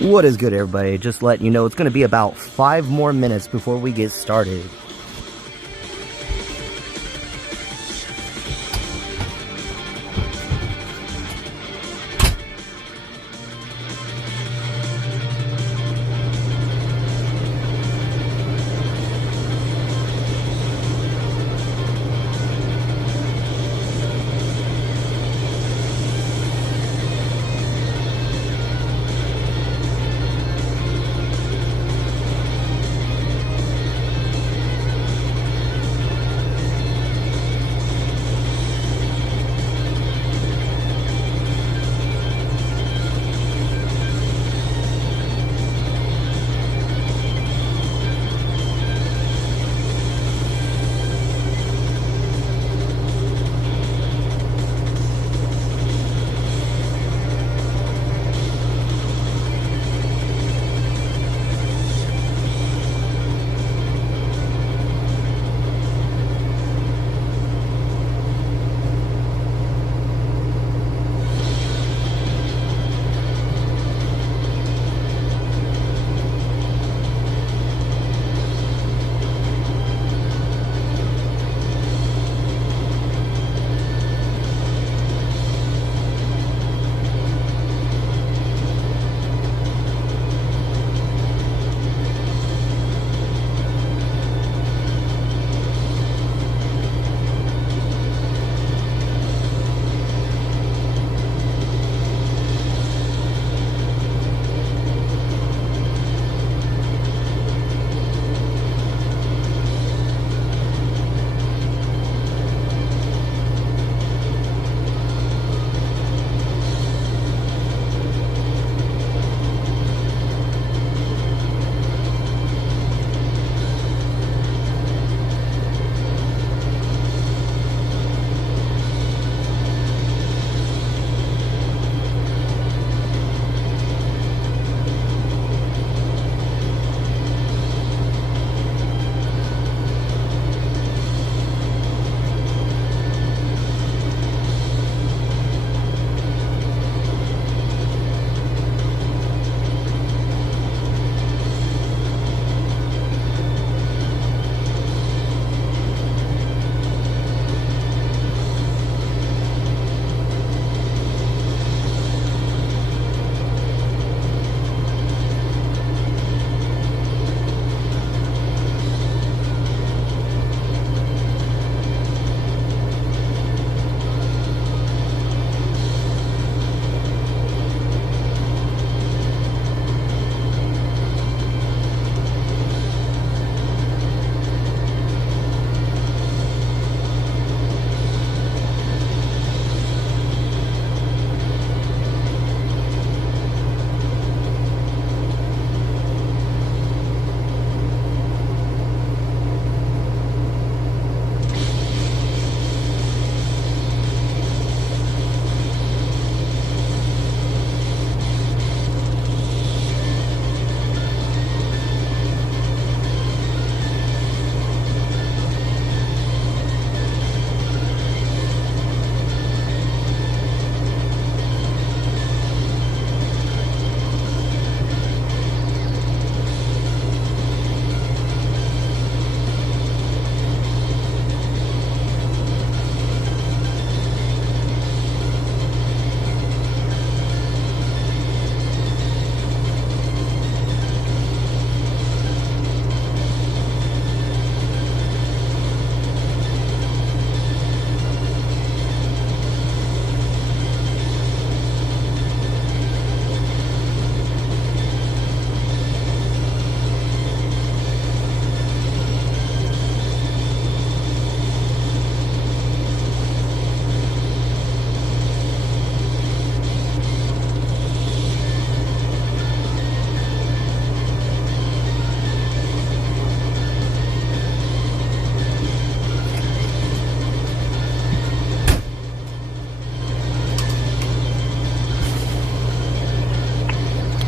What is good, everybody? Just letting you know it's going to be about 5 more minutes before we get started.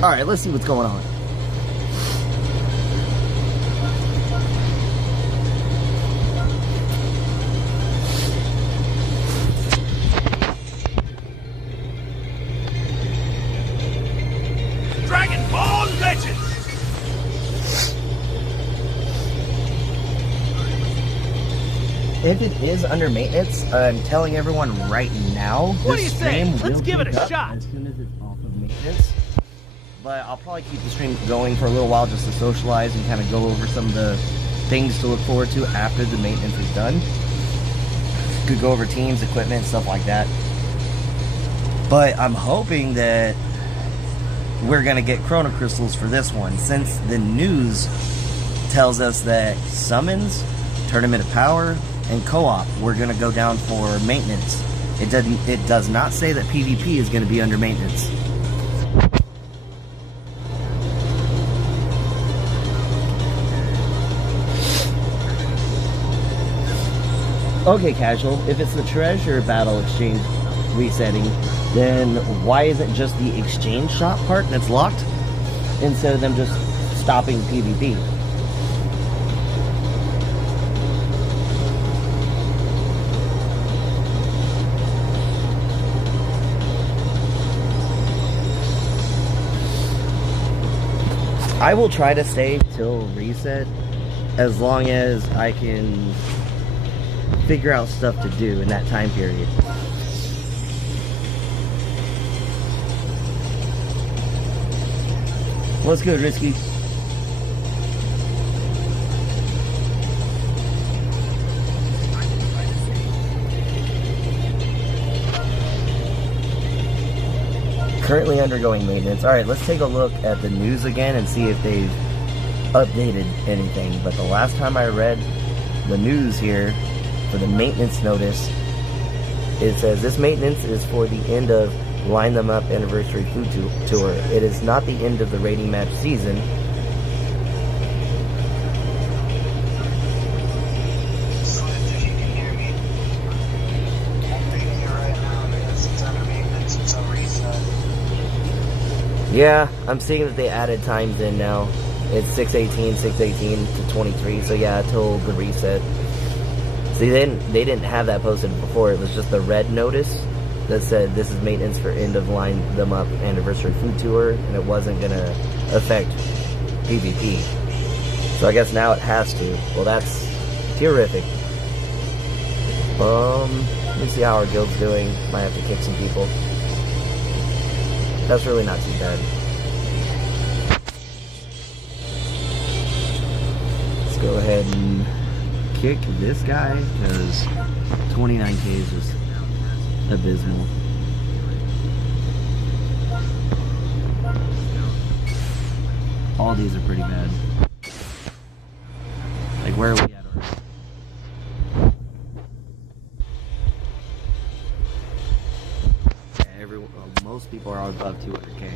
Alright, let's see what's going on. Dragonball if it is under maintenance, I'm telling everyone right now, What do you this say? stream Let's will give it pick a up shot. as soon as it's off of maintenance. But I'll probably keep the stream going for a little while just to socialize and kind of go over some of the things to look forward to after the maintenance is done. Could go over teams, equipment, stuff like that. But I'm hoping that we're going to get Chrono Crystals for this one, since the news tells us that Summons, Tournament of Power, and Co-op we're going to go down for maintenance. It does not say that PvP is going to be under maintenance. Okay, Casual, if it's the treasure battle exchange resetting, then why isn't just the exchange shop part that's locked instead of them just stopping PvP? I will try to stay till reset as long as I can figure out stuff to do in that time period. What's good, Risky? Currently undergoing maintenance. Alright, let's take a look at the news again and see if they've updated anything. But the last time I read the news here for the maintenance notice, it says this maintenance is for the end of Line Them Up Anniversary Food Tour. It is not the end of the rating match season. Yeah, I'm seeing that they added times in now. It's 6:18, 6:18 to 23, so yeah, till the reset. See, they didn't have that posted before. It was just the red notice that said this is maintenance for end of Line Them Up Anniversary Food Tour, and it wasn't gonna affect PvP. So I guess now it has to. Well, that's terrific. Let me see how our guild's doing. Might have to kick some people. That's really not too bad. Let's go ahead and kick this guy, because 29k is just abysmal. All these are pretty bad. Like, where are we at already? Most people are above 200k.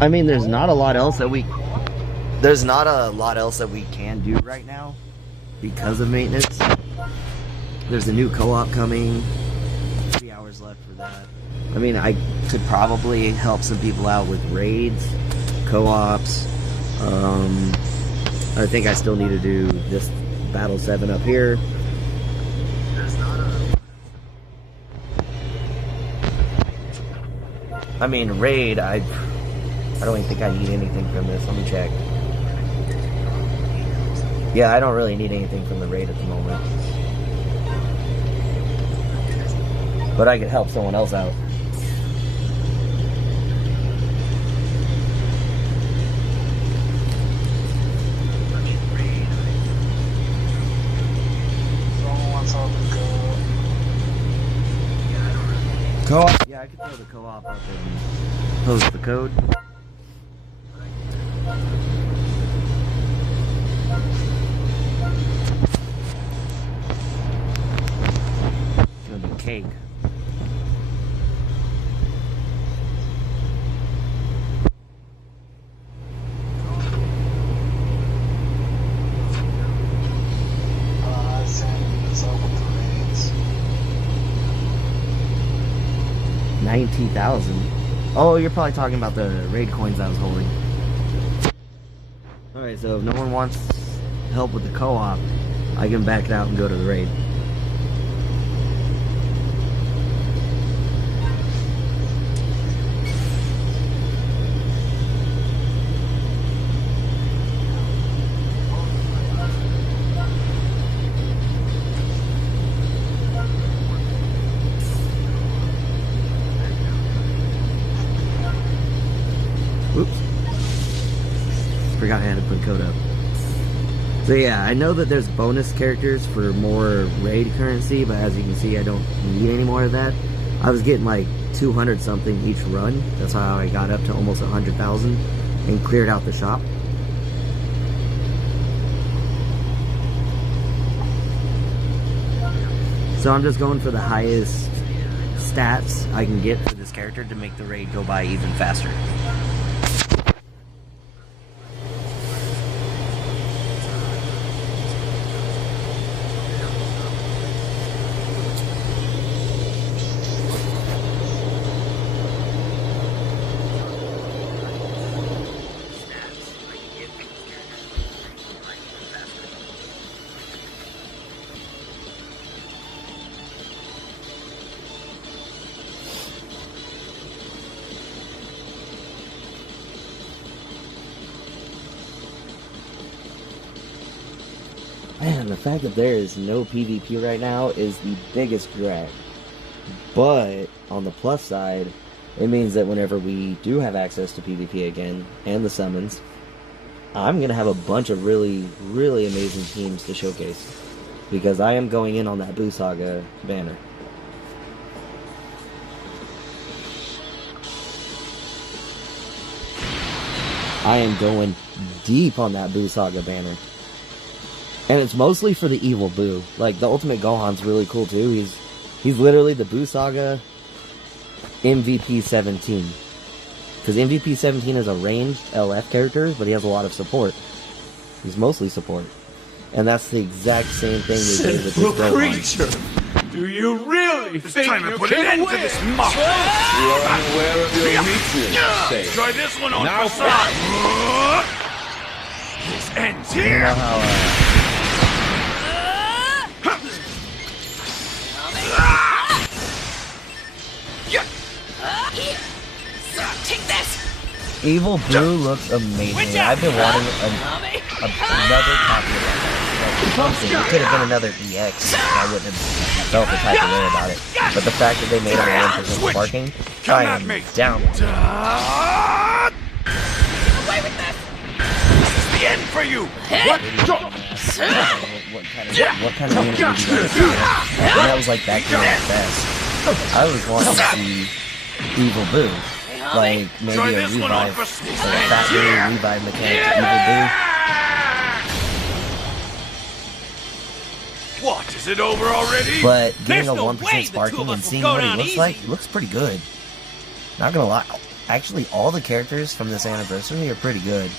I mean, there's not a lot else that we can do right now because of maintenance. There's a new co-op coming. 3 hours left for that. I mean, I could probably help some people out with raids, co-ops. I think I still need to do this Battle 7 up here. I mean, raid, I don't even think I need anything from this. Let me check. Yeah, I don't really need anything from the raid at the moment. But I could help someone else out. Co-op? Yeah, I could throw the co-op up and post the code. It's gonna be cake. $90,000. Oh, you're probably talking about the raid coins I was holding. Alright, so if no one wants help with the co-op, I can back it out and go to the raid. Oops. Forgot I had to put code up. So yeah, I know that there's bonus characters for more raid currency, but as you can see, I don't need any more of that. I was getting like 200 something each run. That's how I got up to almost 100,000 and cleared out the shop. So I'm just going for the highest stats I can get for this character to make the raid go by even faster. Man, the fact that there is no PvP right now is the biggest drag. But, on the plus side, it means that whenever we do have access to PvP again, and the summons, I'm going to have a bunch of really, really amazing teams to showcase. Because I am going in on that Boo Saga banner. I am going deep on that Boo Saga banner. And it's mostly for the evil Boo. Like, the Ultimate Gohan's really cool, too. He's literally the Boo Saga MVP 17. Because MVP 17 is a ranged LF character, but he has a lot of support. He's mostly support. And that's the exact same thing we did with this Gohan. Creature! Do you really think you put an end to this muck? You are unaware of your weakness. Try this one on Now for size. This ends You here. know how, Take this! Evil Boo looks amazing. I've been wanting another copy of that. Something. It could have been another EX, and I wouldn't have felt the type of way about it. But the fact that they made it 1% sparking, I am down with it. Away with this! This is the end for you. What kind of unit would you guys do? And that was like back then at best. I was wanting to see Evil Boo. Like, maybe a revive, like a Fat Boo, revive mechanic to Evil Boo. What? Is it over already? But getting There's a no 1% way the two sparking of us and will seeing go what he down looks easy. like, looks pretty good. Not gonna lie. Actually, all the characters from this anniversary are pretty good.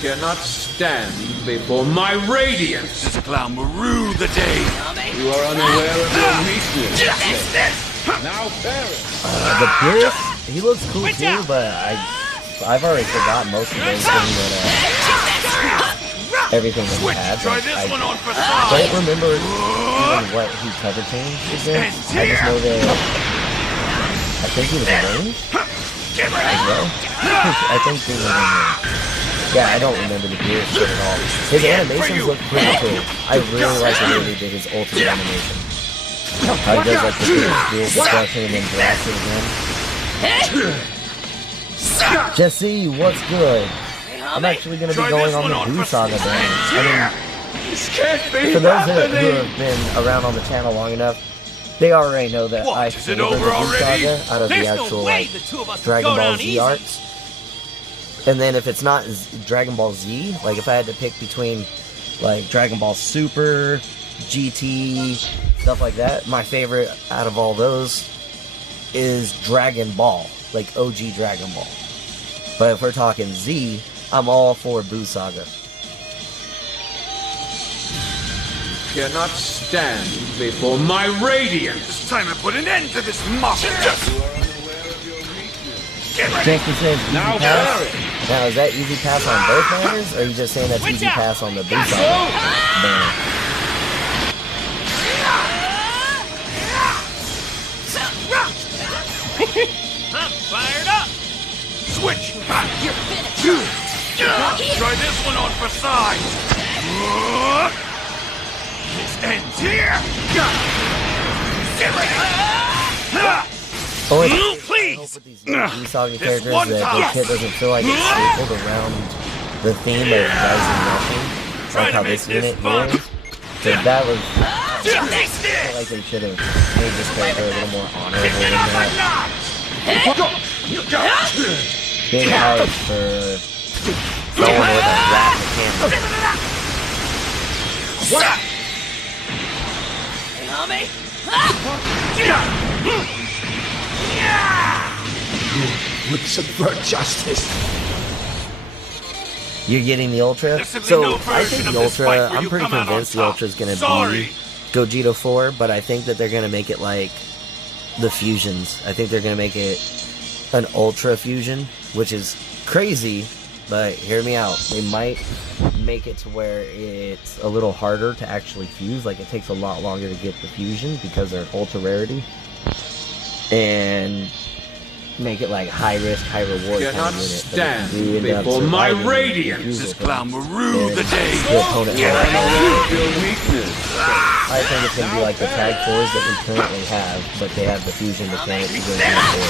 Cannot stand before my radiance. This clown will rue the day. You are unaware of your weakness. Now perish. The Pierce, he looks cool too, but I've already forgotten most of everything that he had. Try Like, this one on for I size. don't remember even what he cover changed is in. I just know that I think he was a range as well. I think he was in range. Yeah, I don't remember the Pierce shit at all. His animations look pretty cool. I really like the way they did his ultimate animation. How he does like the Pierce dual destruction and then blasts it again. Jesse, what's good? I'm actually going to be going on the Boo Saga banner. I This can't be mean, for those who happening. have been around on the channel long enough, they already know that What, I is it favor the over Boo already? Saga out of the There's actual no way like, the two of us will Dragon go Ball down Z easy. arcs. And then if it's not Dragon Ball Z, like if I had to pick between like Dragon Ball Super, GT, stuff like that, my favorite out of all those is Dragon Ball, like OG Dragon Ball. But if we're talking Z, I'm all for Boo Saga. Cannot stand before my radiance. It's time to put an end to this muck. You are unaware of your weakness. Get ready. Jason says easy Now pass. parry. Now, is that easy pass on both banners, or are you just saying that's easy pass on the Boo Saga banner? I'm fired up. Switch. You're finished. Try this one on for size. This ends here. Get ready. Only Please. with these Boo Saga characters one that time. this kit doesn't feel like it's stapled around the theme of Rising Nothing, like how this unit here is. So that was, I feel like they should have made this character a little more honorable than that. Big hype for someone with a rat mechanic. What? Hey, homie. Would subvert justice. You're getting the Ultra? This will be So no I version think of the this fight Ultra, where I'm you pretty come out on convinced the top. Ultra's gonna Sorry. be Gogeta 4, but I think that they're gonna make it like the fusions. I think they're gonna make it an Ultra fusion, which is crazy, but hear me out. They might make it to where it's a little harder to actually fuse, like it takes a lot longer to get the fusion because they're Ultra rarity. And make it like high risk, high reward kind Cannot of unit. stand But if you end up before my surviving, radiance. fuse This with them, clown will rue the then day. the opponent Get will ready. Unaware of your weakness. I think it's going to be like the tag fours that we currently have, but they have the fusion mechanic to go for.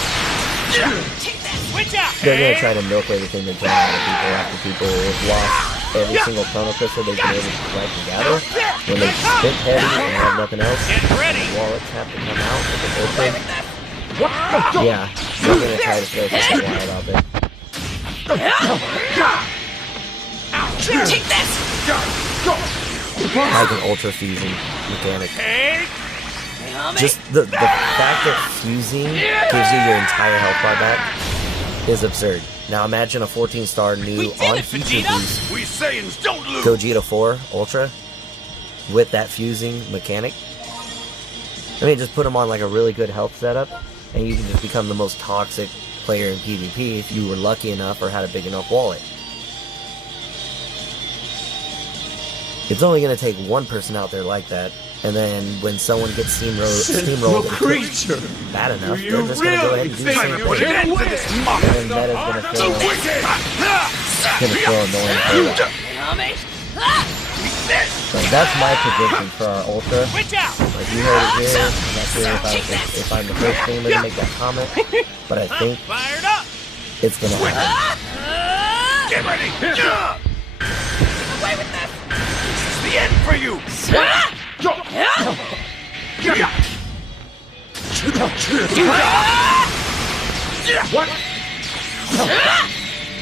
Take that. Switch out. They're going to try to milk everything they can out of people after people have lost every single chrono crystal they've been able to collect and gather. When they spit heavy and have nothing else, Get ready. wallets have to come out with an ultra. Yeah, they're going to try to throw something wild out there. Take this. Like an ultra fusion mechanic. Hey. Hey, homie. Just the fact that fusing gives you your entire health bar back is absurd. Now imagine a 14-star new We did on it, feature Vegeta! boost We Saiyans don't lose. Gogeta 4 Ultra with that fusing mechanic. I mean, just put them on like a really good health setup, and you can just become the most toxic player in PvP if you were lucky enough or had a big enough wallet. It's only going to take one person out there like that, and then when someone gets steamrolled creature. bad enough, Do they're you just going to go ahead and do the really same Put thing. an end to this muck. And then that is going to feel annoying for a while. Hey, homie. So that's my prediction for our Ultra. Switch out. Like you heard it here, I'm not sure if I'm the first gamer to make that comment, but I think Fired up. it's going to happen. Get ready. Away with this. This is the end for you. What?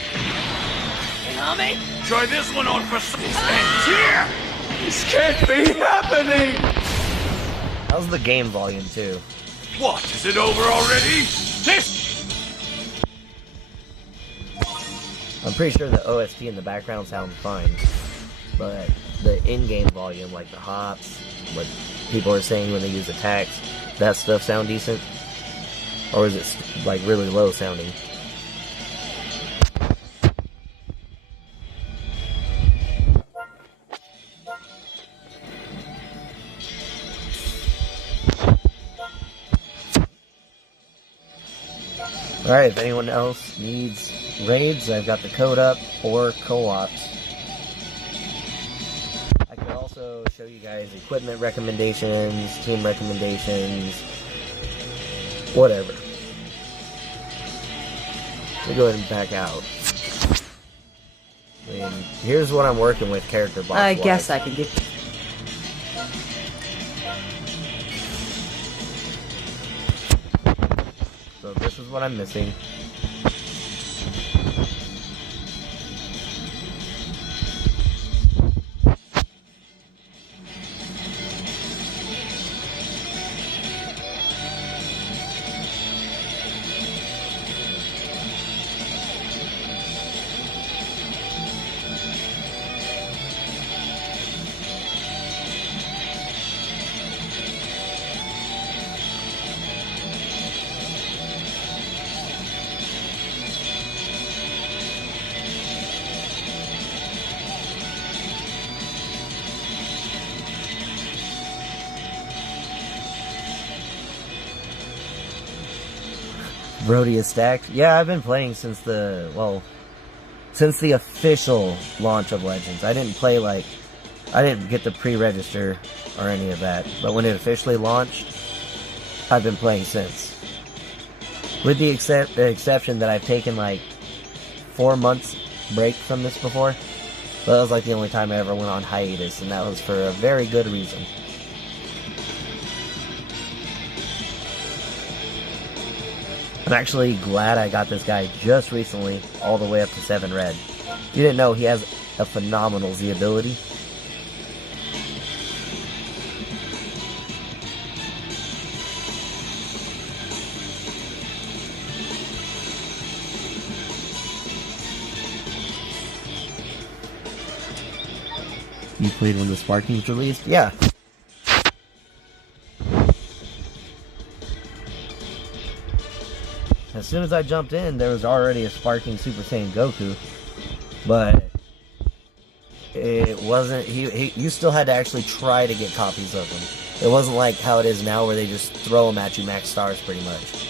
Hey, homie. Try this one on for size. Ends here. This can't be happening. How's the game volume too? What? Is it over already? This. I'm pretty sure the OST in the background sounds fine, but the in-game volume, like the hops, what people are saying when they use attacks, that stuff sound decent? Or is it like really low sounding? Alright, if anyone else needs raids, I've got the code up, or co-ops. I could also show you guys equipment recommendations, team recommendations, whatever. Let me go ahead and back out. I mean, here's what I'm working with character box. I guess I can get. So this is what I'm missing. Brody is stacked. Yeah, I've been playing since the official launch of Legends. I didn't play I didn't get to pre-register or any of that. But when it officially launched, I've been playing since. With the exception that I've taken 4 months break from this before. But that was the only time I ever went on hiatus, and that was for a very good reason. I'm actually glad I got this guy just recently, all the way up to 7 red. You didn't know he has a phenomenal Z ability. You played when the Sparking was released? Yeah. As soon as I jumped in, there was already a Sparking Super Saiyan Goku. But it wasn't... you still had to actually try to get copies of him. It wasn't like how it is now where they just throw them at you max stars pretty much.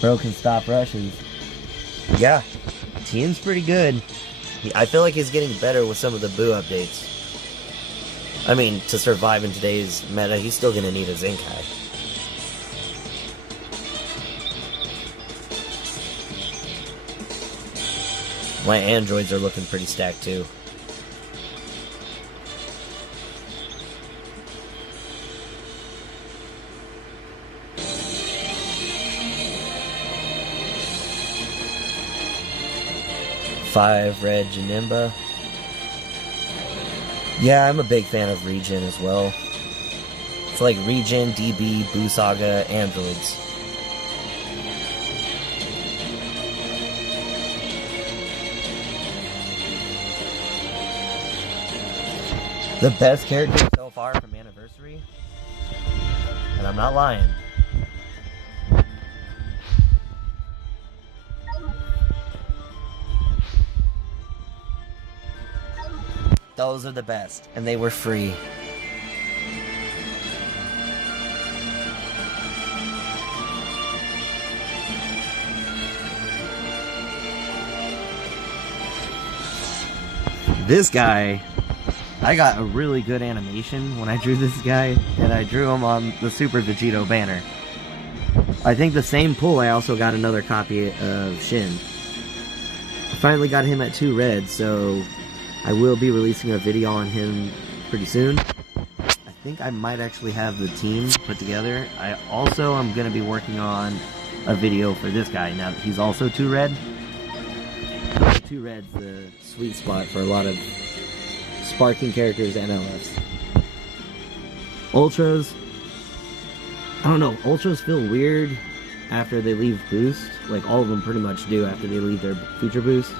Bro can stop rushes. Yeah, team's pretty good. I feel like he's getting better with some of the Boo updates. I mean, to survive in today's meta, he's still gonna need a Zenkai. My androids are looking pretty stacked too. Five red Janemba. Yeah, I'm a big fan of Regen as well. It's like Regen, DB, Boo Saga, androids. The best character so far from Anniversary, and I'm not lying. Those are the best, and they were free. This guy, I got a really good animation when I drew this guy, and I drew him on the Super Vegito banner. I think the same pull I also got another copy of Shin. I finally got him at 2 red, so I will be releasing a video on him pretty soon. I think I might actually have the team put together. I also am going to be working on a video for this guy now that he's also 2 red. 2 red's the sweet spot for a lot of Sparking characters and LFs. Ultras, I don't know, Ultras feel weird after they leave boost. Like all of them pretty much do after they leave their feature boost.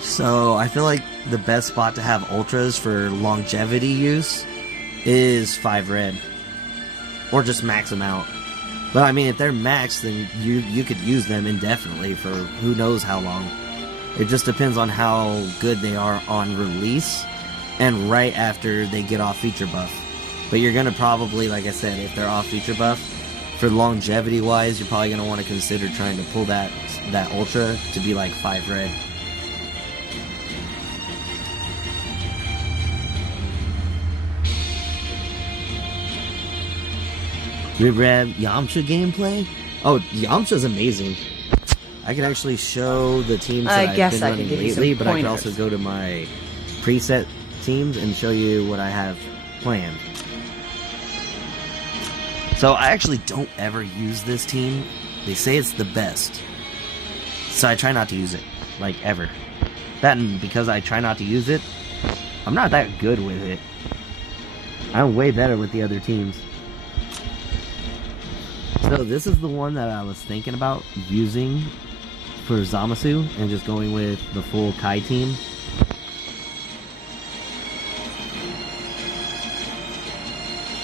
So I feel like the best spot to have Ultras for longevity use is 5 red. Or just max them out. But I mean, if they're maxed, then you could use them indefinitely for who knows how long. It just depends on how good they are on release and right after they get off feature buff. But you're going to probably, like I said, if they're off feature buff, for longevity wise, you're probably going to want to consider trying to pull that Ultra to be like 5 red. Rebrand Yamcha gameplay? Oh, Yamcha's amazing. I can actually show the teams that I've been running lately, but I can also go to my preset teams and show you what I have planned. So I actually don't ever use this team. They say it's the best. So I try not to use it, like ever. That and because I try not to use it, I'm not that good with it. I'm way better with the other teams. So this is the one that I was thinking about using for Zamasu and just going with the full Kai team.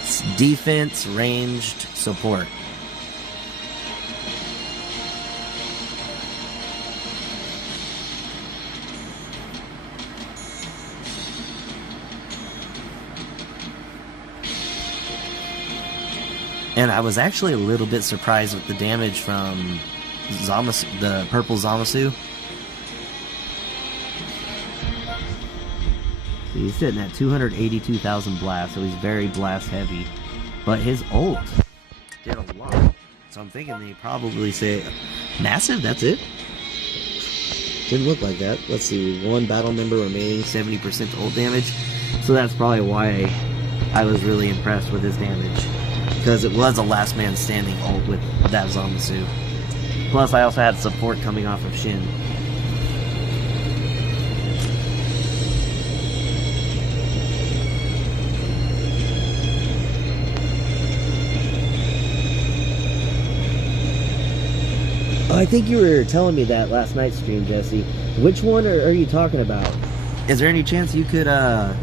It's defense, ranged, support. And I was actually a little bit surprised with the damage from the purple Zamasu. He's sitting at 282,000 blasts, so he's very blast heavy. But his ult did a lot. So I'm thinking they probably say, massive, that's it? Didn't look like that. Let's see, 1 battle member remaining, 70% ult damage. So that's probably why I was really impressed with his damage. Because it was a last man standing ult with that Zamasu. Plus I also had support coming off of Shin. I think you were telling me that last night's stream, Jesse. Which one are you talking about? Is there any chance you could, that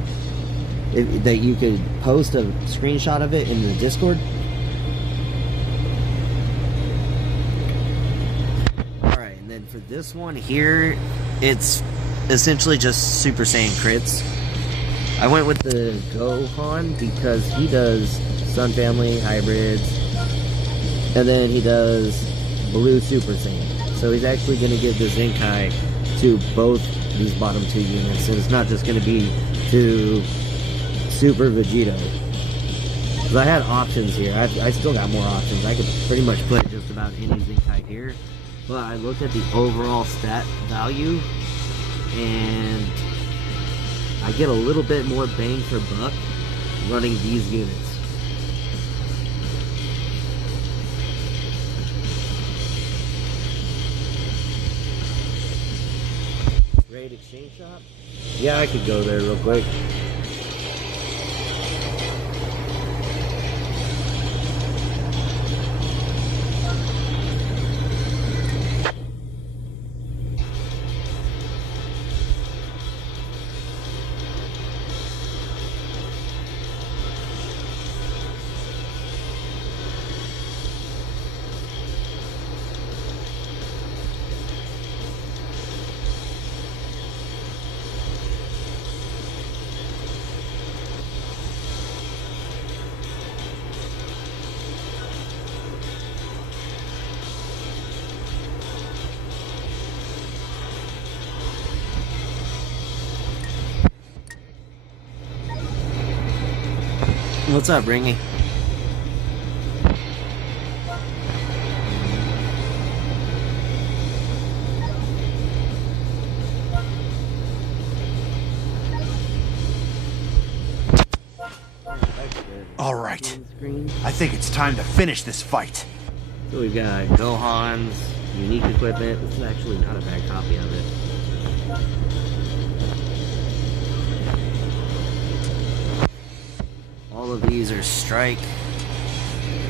you could post a screenshot of it in the Discord? Alright, and then for this one here, it's essentially just Super Saiyan crits. I went with the Gohan because he does Sun Family, Hybrids, and then he does Blue Super Saiyan. So he's actually going to give the Zenkai to both these bottom 2 units. So it's not just going to be to Super Vegito. Because I had options here. I still got more options. I could pretty much put just about any Zenkai here. But I looked at the overall stat value, and I get a little bit more bang for buck running these units. Raid exchange shop? Yeah, I could go there real quick. What's up, Ringy? All right. I think it's time to finish this fight. So we've got Gohan's unique equipment. This is actually not a bad copy of it. All of these are strike.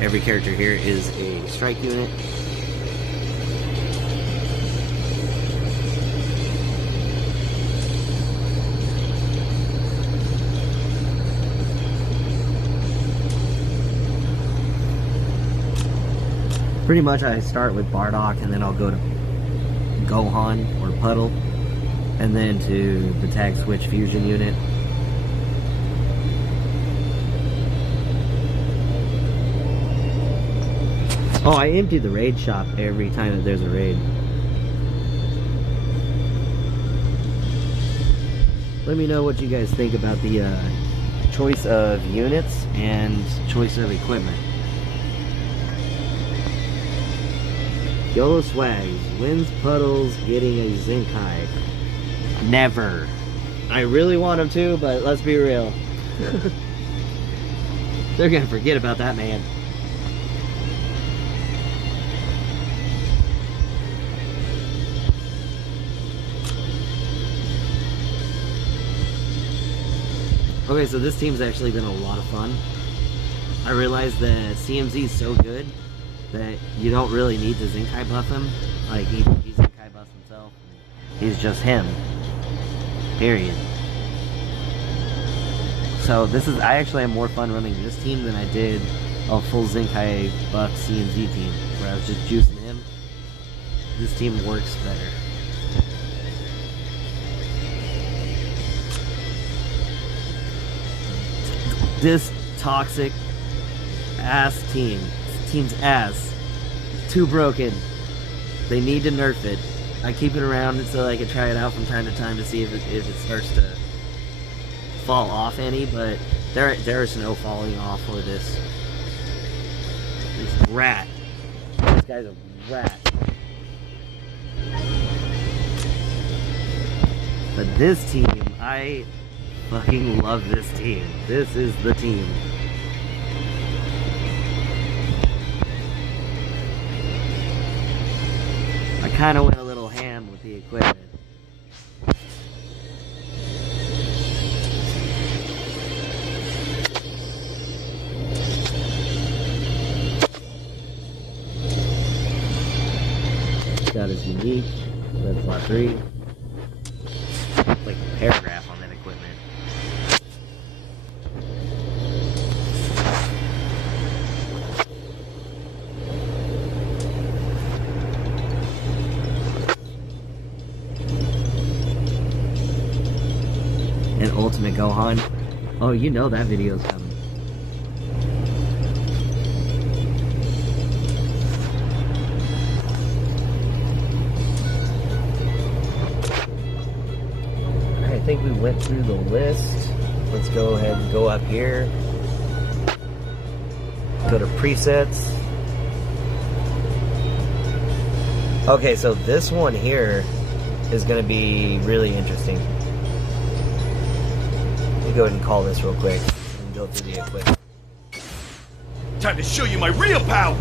Every character here is a strike unit. Pretty much I start with Bardock and then I'll go to Gohan or Puddle and then to the tag switch fusion unit. Oh, I empty the raid shop every time that there's a raid. Let me know what you guys think about the choice of units and choice of equipment. YOLO Swags wins Puddles getting a Zenkai. Never. I really want him to, but let's be real. They're gonna forget about that man. Okay, so this team's actually been a lot of fun. I realized that CMZ is so good that you don't really need to Zenkai buff him. Like, he Zenkai buffs himself. He's just him. Period. So this is, I actually have more fun running this team than I did a full Zenkai buff CMZ team, where I was just juicing him. This team works better. This toxic ass team. This team's ass. Too broken. They need to nerf it. I keep it around so I can try it out from time to time to see if it starts to fall off any, but there is no falling off for this. This rat. This guy's a rat. But this team, I fucking love this team. This is the team. I kind of went a little ham with the equipment. That is unique. That's slot 3. Like a paragraph on that equipment. And Ultimate Gohan. Oh, you know that video's coming. I think we went through the list. Let's go ahead and go up here. Go to presets. Okay, so this one here is going to be really interesting. Let me go ahead and call this real quick and go through the equipment. Time to show you my real power!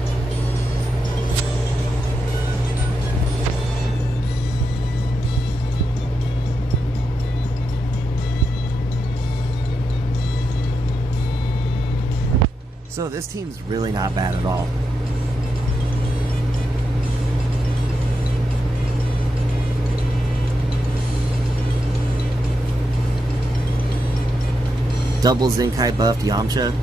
So this team's really not bad at all. Double Zenkai buffed Yamcha.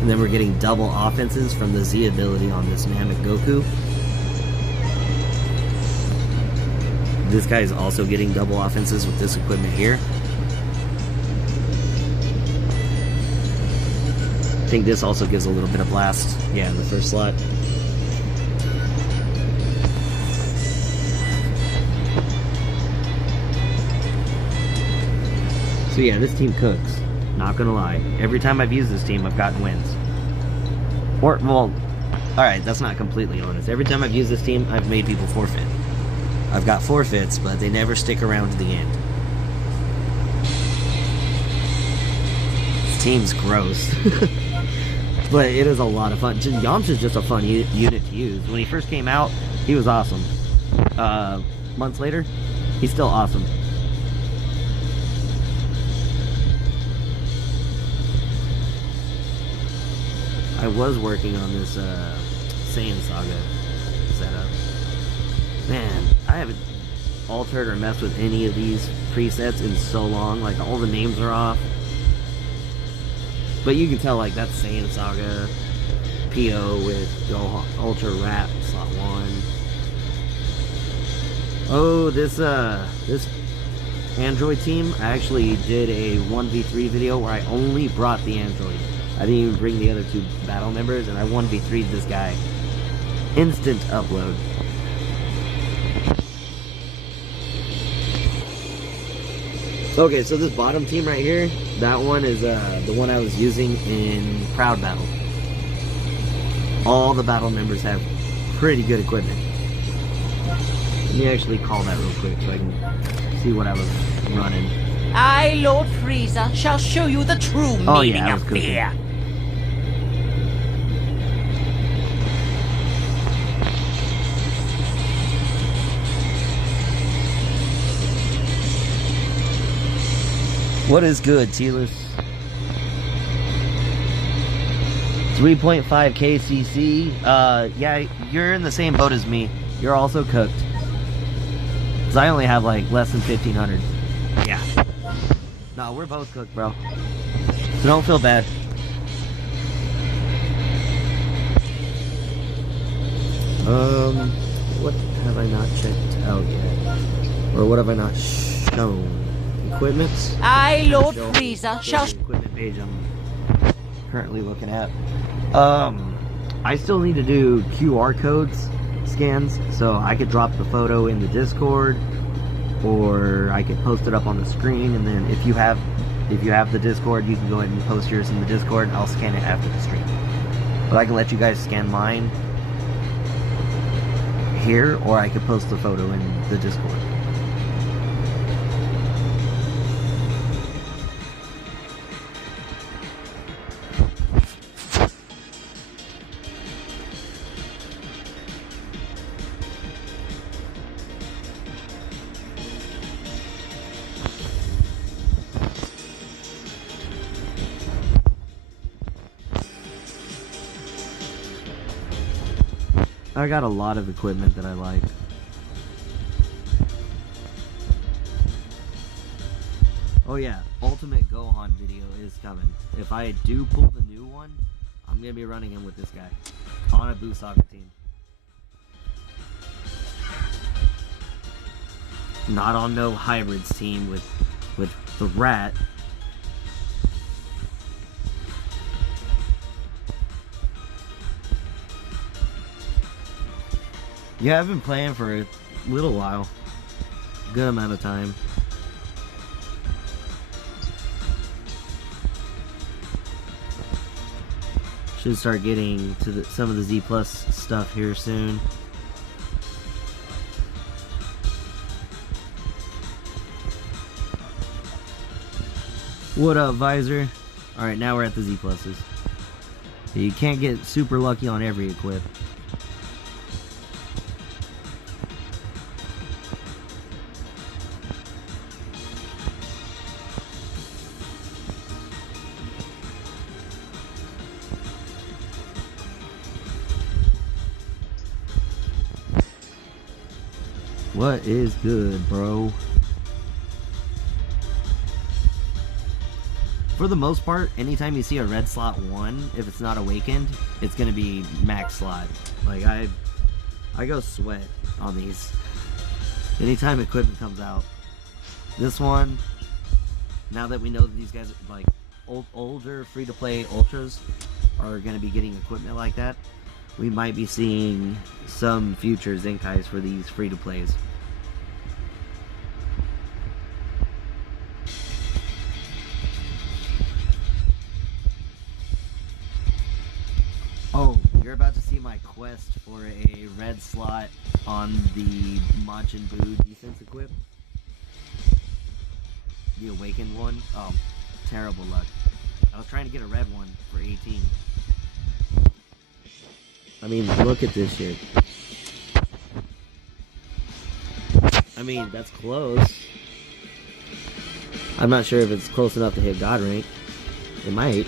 And then we're getting double offenses from the Z ability on this Namek Goku. This guy is also getting double offenses with this equipment here. I think this also gives a little bit of blast. Yeah, in the first slot. So yeah, this team cooks. Not gonna lie. Every time I've used this team, I've gotten wins. Or, well, alright, that's not completely honest. Every time I've used this team, I've made people forfeit. I've got forfeits, but they never stick around to the end. This team's gross. But it is a lot of fun. Yamcha's just a fun unit to use. When he first came out, he was awesome. Months later, he's still awesome. I was working on this Saiyan Saga setup. Man, I haven't altered or messed with any of these presets in so long. Like, all the names are off. But you can tell, like, that's Saiyan Saga PO with Go Ultra Rat slot 1. Oh, this Android team, I actually did a 1v3 video where I only brought the Android. I didn't even bring the other 2 battle members, and I 1v3'd this guy. Instant upload. Okay, so this bottom team right here, that one is the one I was using in Proud Battle. All the battle members have pretty good equipment. Let me actually call that real quick so I can see what I was running. I, Lord Frieza, shall show you the true meaning I of was cooking. fear. What is good, Tealus? 3.5 KCC. Yeah, you're in the same boat as me. You're also cooked. Because I only have, like, less than 1,500. Yeah. No, we're both cooked, bro. So don't feel bad. What have I not checked out yet? Or what have I not shown? Equipment? I, Lord Show Frieza, the shall... equipment page I'm currently looking at. I still need to do QR codes scans, so I could drop the photo in the Discord, or I could post it up on the screen, and then if you have the Discord, you can go ahead and post yours in the Discord, and I'll scan it after the stream. But I can let you guys scan mine here, or I could post the photo in the Discord. I got a lot of equipment that I like. Oh yeah, Ultimate Gohan video is coming. If I do pull the new one, I'm gonna be running in with this guy on a Boo Soccer team. Not on no hybrids team with the rat. Yeah, I've been playing for a little while. Good amount of time. Should start getting to some of the Z Plus stuff here soon. What up, Visor? Alright, now we're at the Z Pluses. You can't get super lucky on every equip. What is good, bro? For the most part, anytime you see a red slot 1, if it's not awakened, it's gonna be max slot. Like, I go sweat on these. Anytime equipment comes out. This one, now that we know that these guys, like, older free-to-play ultras are gonna be getting equipment like that, we might be seeing some future Zenkais for these free-to-plays. Oh, you're about to see my quest for a red slot on the Majin Buu defense equip. The awakened one. Oh, terrible luck. I was trying to get a red one for 18. I mean, look at this shit. I mean, that's close. I'm not sure if it's close enough to hit God rank. It might.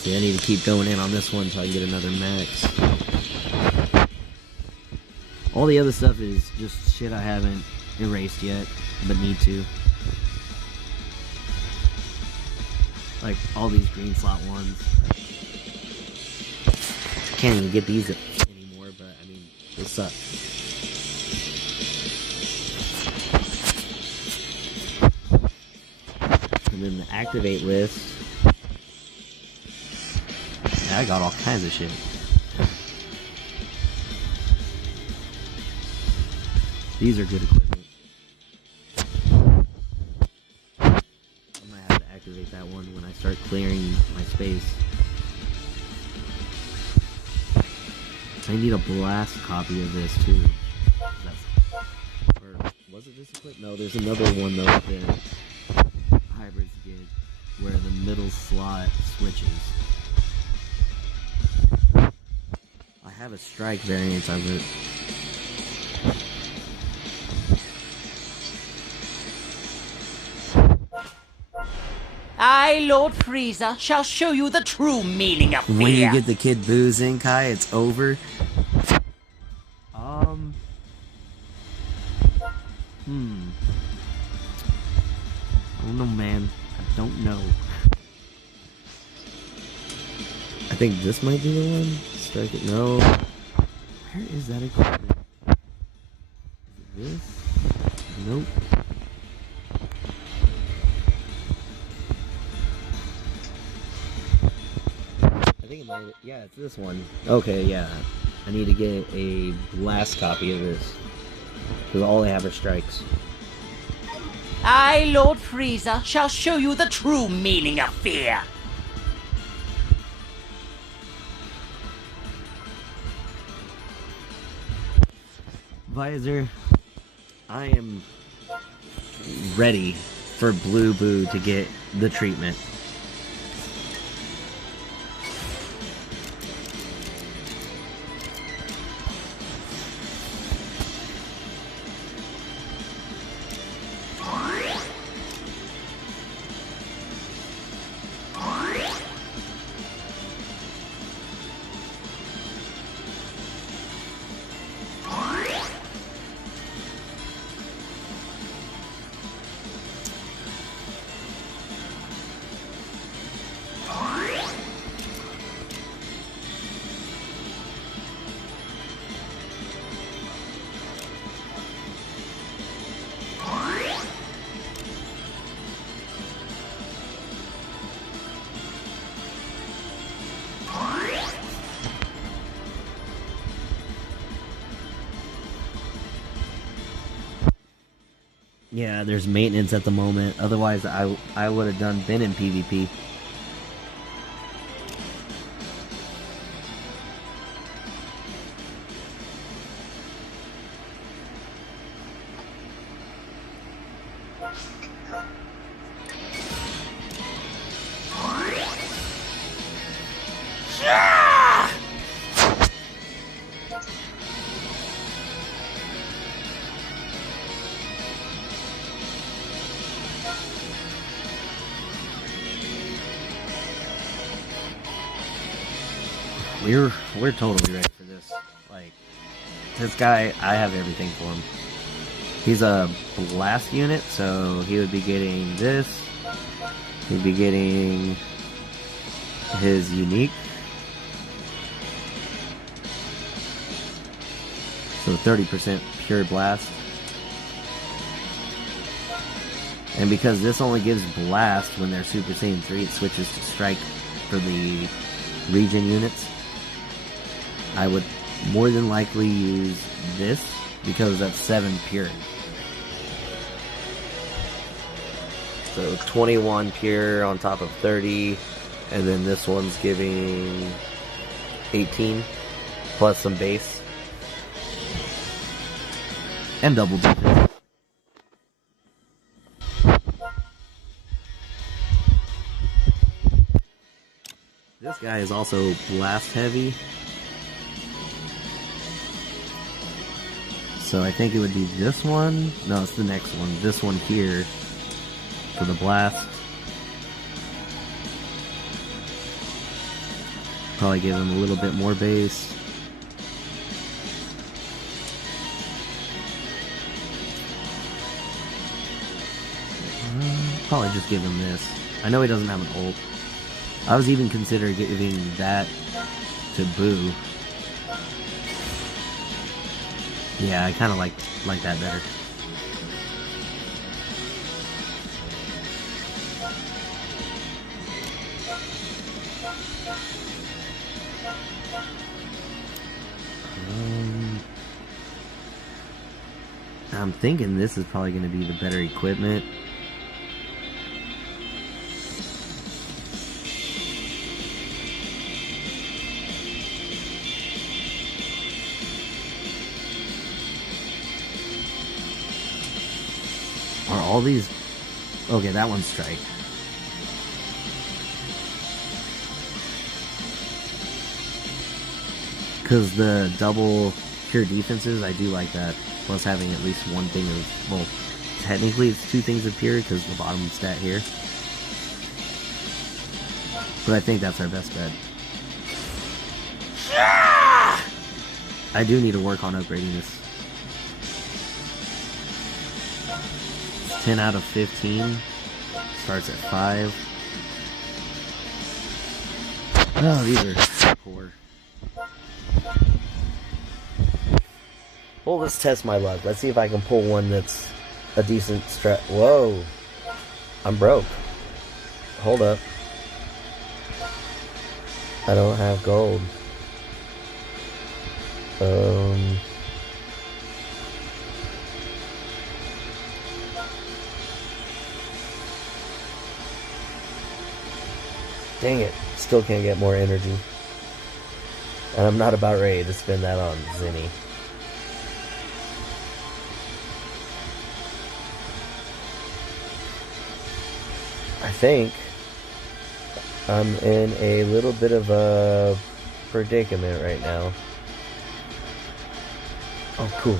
See, I need to keep going in on this one so I can get another max. All the other stuff is just shit I haven't erased yet, but need to. Like, all these green slot ones. Can't even get these anymore, but, I mean, they suck. And then the activate list. Yeah, I got all kinds of shit. These are good equipment. I might have to activate that one when I start clearing my space. I need a blast copy of this too. Or was it this equipment? No, there's another one though that hybrids get where the middle slot switches. I have a strike variant of it. I, Lord Frieza, shall show you the true meaning of fear. When you get the Kid Buu Zenkai, it's over. don't know, man. I don't know. I think this might be the one. Strike it. No. Where is that equipment? Is it this? Nope. I think it might. Yeah, it's this one. Okay, yeah. I need to get a blast copy of this. Because all they have are strikes. I, Lord Frieza, shall show you the true meaning of fear. Visor, I am ready for Blue Boo to get the treatment. Yeah, there's maintenance at the moment. Otherwise, I would have been in PvP. We're totally ready for this. Like, this guy, I have everything for him. He's a blast unit, so he would be getting this. He'd be getting his unique. So 30% pure blast. And because this only gives blast when they're Super Saiyan 3, it switches to strike for the region units. I would more than likely use this because that's 7 pure. So 21 pure on top of 30, and then this one's giving 18 plus some base and double defense. This guy is also blast heavy. So I think it would be this one. No, it's the next one. This one here for the blast. Probably give him a little bit more base. Probably just give him this. I know he doesn't have an ult. I was even considering giving that to Boo. Yeah, I kind of like that better. I'm thinking this is probably going to be the better equipment. Are all these... Okay, that one's strike. Because the double pure defenses, I do like that. Plus having at least one thing of... Well, technically it's 2 things of pure because the bottom stat here. But I think that's our best bet. I do need to work on upgrading this. 10 out of 15. Starts at 5. Oh, these are poor. Well, let's test my luck. Let's see if I can pull one that's a decent strat. Whoa. I'm broke. Hold up. I don't have gold. Dang it. Still can't get more energy. And I'm not about ready to spend that on Zinni. I think I'm in a little bit of a predicament right now. Oh, cool.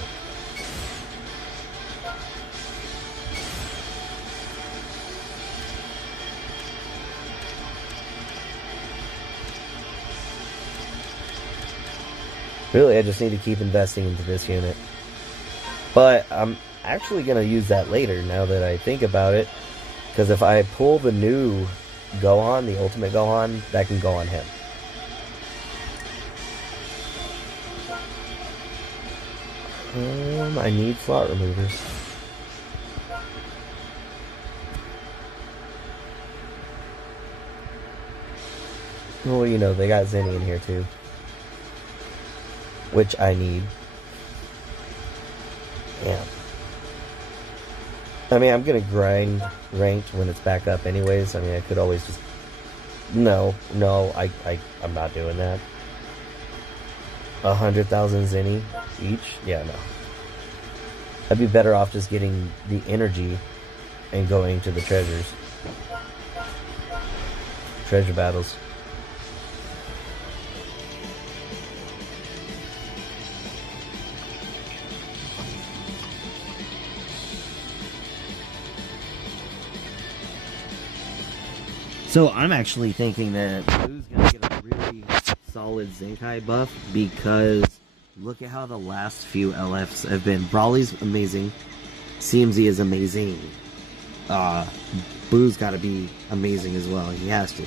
Really, I just need to keep investing into this unit. But I'm actually going to use that later now that I think about it. Because if I pull the new Gohan, the ultimate Gohan, that can go on him. I need slot removers. Well, you know, they got Zinni in here too. Which I need. Yeah. I mean, I'm gonna grind ranked when it's back up anyways. I mean, I could always just... No, I'm not doing that. 100,000 Zinni each? Yeah, no. I'd be better off just getting the energy and going to the treasures. Treasure battles. So I'm actually thinking that Blue's gonna get a really solid Zenkai buff because look at how the last few LFs have been. Brawly's amazing, CMZ is amazing, Blue's gotta be amazing as well, he has to.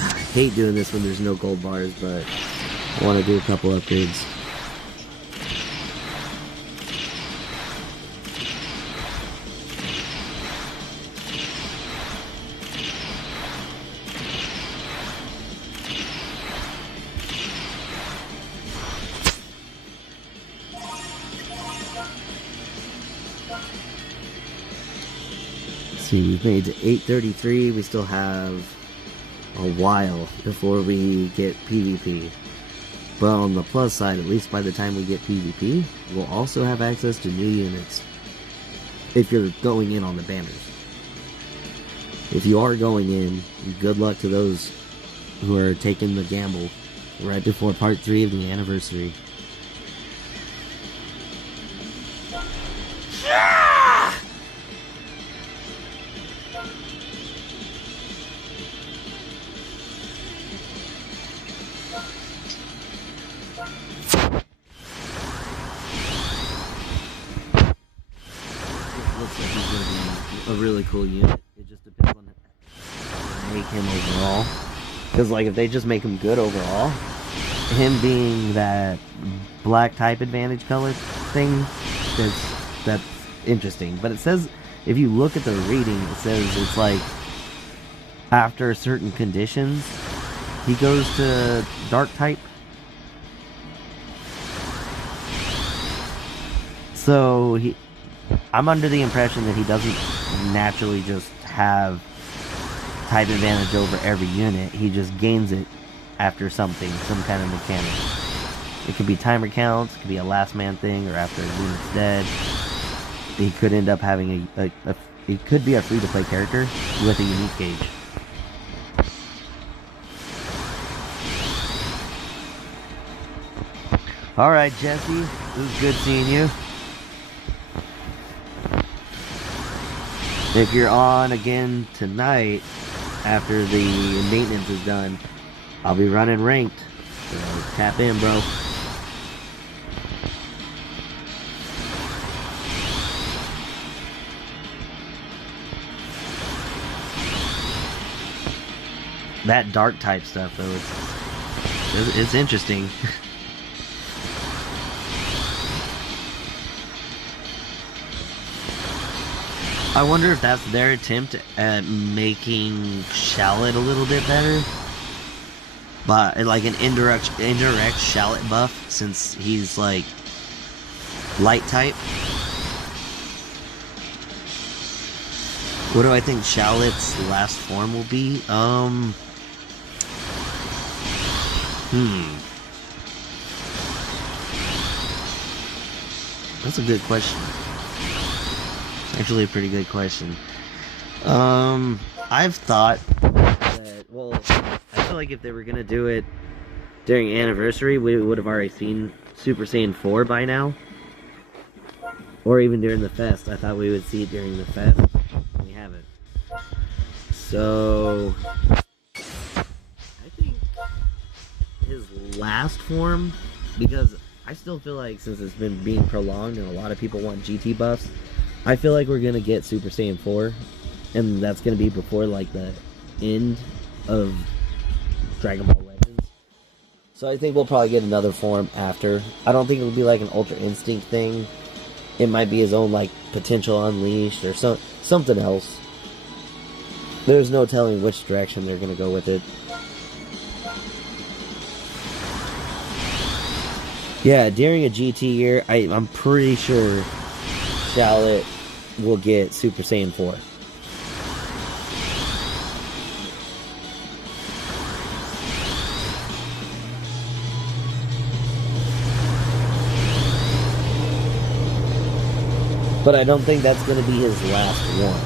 I hate doing this when there's no gold bars, but I want to do a couple upgrades. See, we've made it to 833. We still have a while before we get PvP. But on the plus side, at least by the time we get PvP, we'll also have access to new units. If you're going in on the banners. If you are going in, good luck to those who are taking the gamble right before part 3 of the anniversary. A really cool unit. It just depends on how they make him overall. Because like if they just make him good overall, him being that black type advantage color thing, that's interesting. But it says if you look at the reading, it says it's like after certain conditions, he goes to dark type. So I'm under the impression that he doesn't naturally just have type advantage over every unit. He just gains it after something, some kind of mechanic. It could be timer counts, it could be a last man thing, or after a unit's dead. He could end up having it could be a free to play character with a unique gauge. Alright, Jesse, it was good seeing you. If you're on again tonight, after the maintenance is done, I'll be running ranked. So, tap in, bro. That dark type stuff, though, it's interesting. I wonder if that's their attempt at making Shallot a little bit better. But like an indirect Shallot buff, since he's like light type. What do I think Shallot's last form will be? That's a good question. Actually a pretty good question. I've thought that, well, I feel like if they were gonna do it during Anniversary, we would have already seen Super Saiyan 4 by now. Or even during the Fest. I thought we would see it during the Fest. We haven't. So I think his last form, because I still feel like since it's been being prolonged and a lot of people want GT buffs, I feel like we're gonna get Super Saiyan 4, and that's gonna be before like the end of Dragon Ball Legends. So I think we'll probably get another form after. I don't think it'll be like an Ultra Instinct thing. It might be his own like potential unleashed or something else. There's no telling which direction they're gonna go with it. Yeah, during a GT year, I'm pretty sure Shallot will get Super Saiyan 4. But I don't think that's going to be his last one.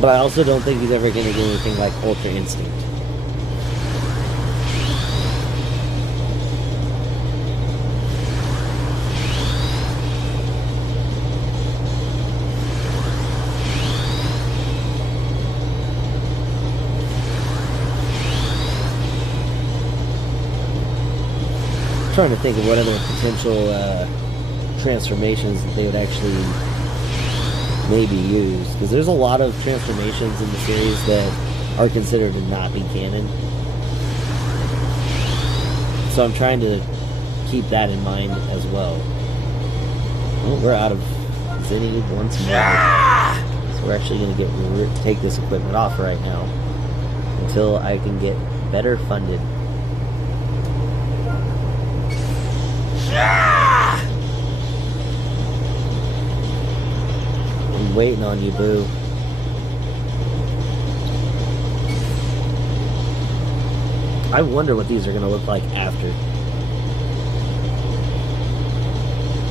But I also don't think he's ever going to do anything like Ultra Instinct. I'm trying to think of what other potential transformations that they would actually maybe use, because there's a lot of transformations in the series that are considered to not be canon. So I'm trying to keep that in mind as well. Well, we're out of Zenny once more, so we're actually going to take this equipment off right now until I can get better funded. I'm waiting on you, boo. I wonder what these are going to look like after.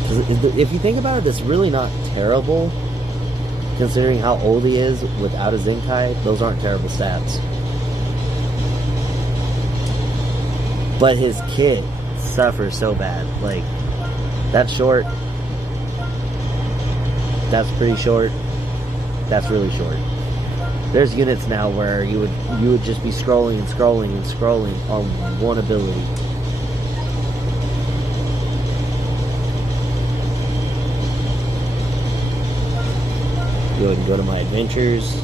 'Cause if you think about it, it's really not terrible. Considering how old he is without a Zenkai, those aren't terrible stats. But his kid suffers so bad. Like, that's short. That's pretty short. That's really short. There's units now where you would just be scrolling and scrolling and scrolling on one ability. Go ahead and go to my adventures.